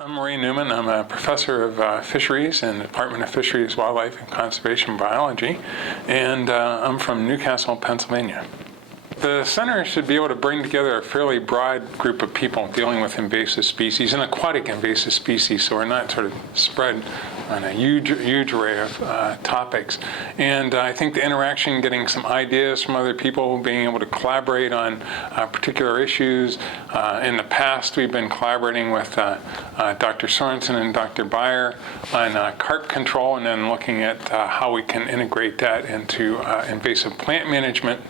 I'm Ray Newman. I'm a professor of fisheries in the Department of Fisheries, Wildlife, and Conservation Biology, and I'm from Newcastle, Pennsylvania. The center should be able to bring together a fairly broad group of people dealing with invasive species and aquatic invasive species, so we're not sort of spread on a huge array of topics. And I think the interaction, getting some ideas from other people, being able to collaborate on particular issues. In the past, we've been collaborating with Dr. Sorensen and Dr. Beyer on carp control, and then looking at how we can integrate that into invasive plant management.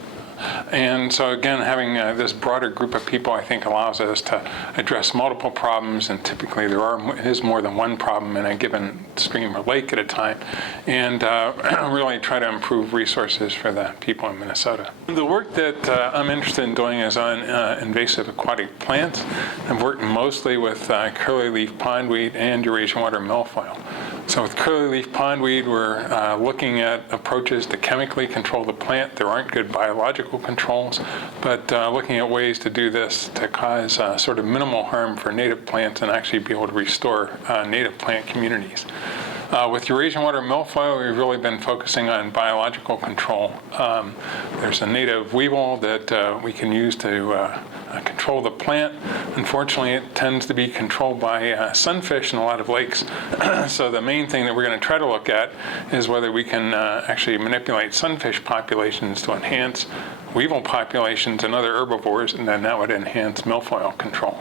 And so again, having this broader group of people, I think, allows us to address multiple problems, and typically there is more than one problem in a given stream or lake at a time, and really try to improve resources for the people in Minnesota. The work that I'm interested in doing is on invasive aquatic plants. I've worked mostly with curly-leaf pondweed and Eurasian watermilfoil. So with curly-leaf pondweed, we're looking at approaches to chemically control the plant. There aren't good biological controls, but looking at ways to do this to cause sort of minimal harm for native plants and actually be able to restore native plant communities. With Eurasian watermilfoil, we've really been focusing on biological control. There's a native weevil that we can use to control the plant. Unfortunately, it tends to be controlled by sunfish in a lot of lakes. So the main thing that we're going to try to look at is whether we can actually manipulate sunfish populations to enhance weevil populations and other herbivores, and then that would enhance milfoil control.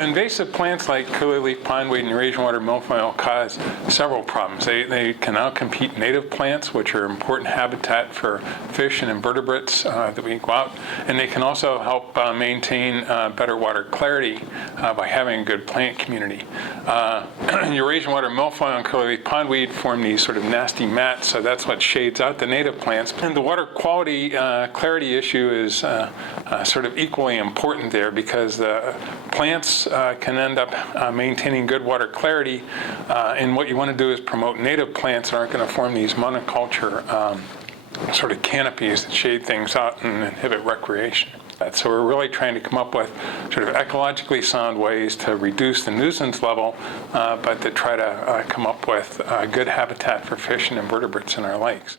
Invasive plants like curly-leaf pondweed and Eurasian watermilfoil cause several problems. They can outcompete native plants, which are important habitat for fish and invertebrates that we go out, and they can also help maintain better water clarity by having a good plant community. Eurasian watermilfoil and curly-leaf pondweed form these sort of nasty mats, so that's what shades out the native plants. And the water quality clarity issue is sort of equally important there, because the plants can end up maintaining good water clarity, and what you want to do is promote native plants that aren't going to form these monoculture sort of canopies that shade things out and inhibit recreation. So we're really trying to come up with sort of ecologically sound ways to reduce the nuisance level, but to try to come up with good habitat for fish and invertebrates in our lakes.